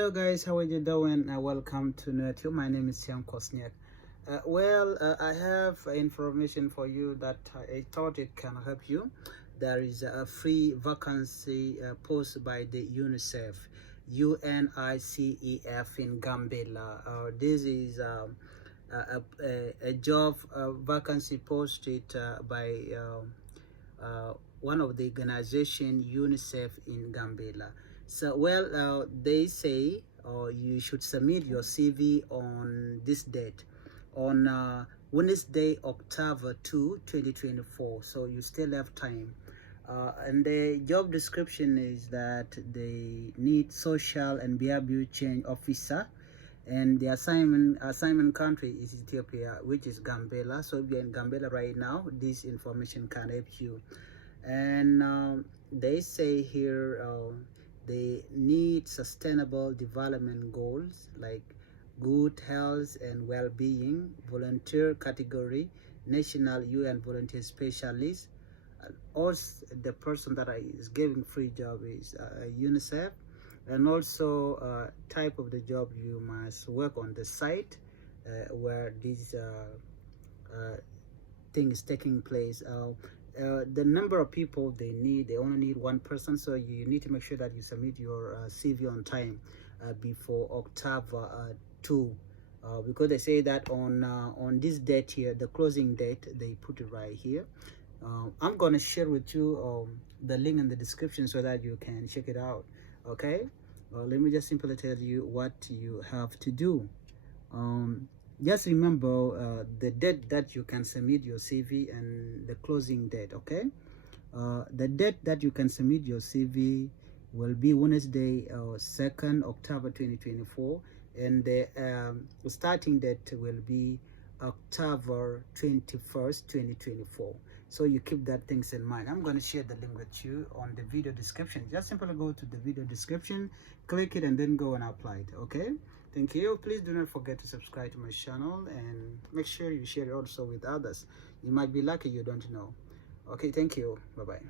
Hello guys, how are you doing? Welcome to NetU. My name is Siam Kosniak. I have information for you that I thought it can help you. There is a free vacancy posted by the UNICEF in Gambella. This is a job vacancy posted by one of the organization UNICEF in Gambella. They say you should submit your CV on this date, on Wednesday, October 2, 2024. So you still have time. And the job description is that they need social and behavior change officer, and the assignment country is Ethiopia, which is Gambella. So if you're in Gambella right now, this information can help you. And they say here they need sustainable development goals like good health and well-being, volunteer category, national UN volunteer specialist. Also, the person that is giving free job is UNICEF. And also type of the job, you must work on the site where this thing is taking place. The number of people they only need one person, so you need to make sure that you submit your CV on time before October 2, because they say that on this date here, the closing date, they put it right here. I'm gonna share with you the link in the description so that you can check it out. Okay, let me just simply tell you what you have to do. Just remember the date that you can submit your CV and the closing date. Okay, the date that you can submit your CV will be Wednesday, 2nd October 2024, and the starting date will be October 21st 2024. So you keep that things in mind. I'm going to share the link with you on the video description. Just simply go to the video description, click it, and then go and apply it. Okay, thank you. Please do not forget to subscribe to my channel and make sure you share it also with others. You might be lucky, you don't know. Okay, thank you. Bye bye.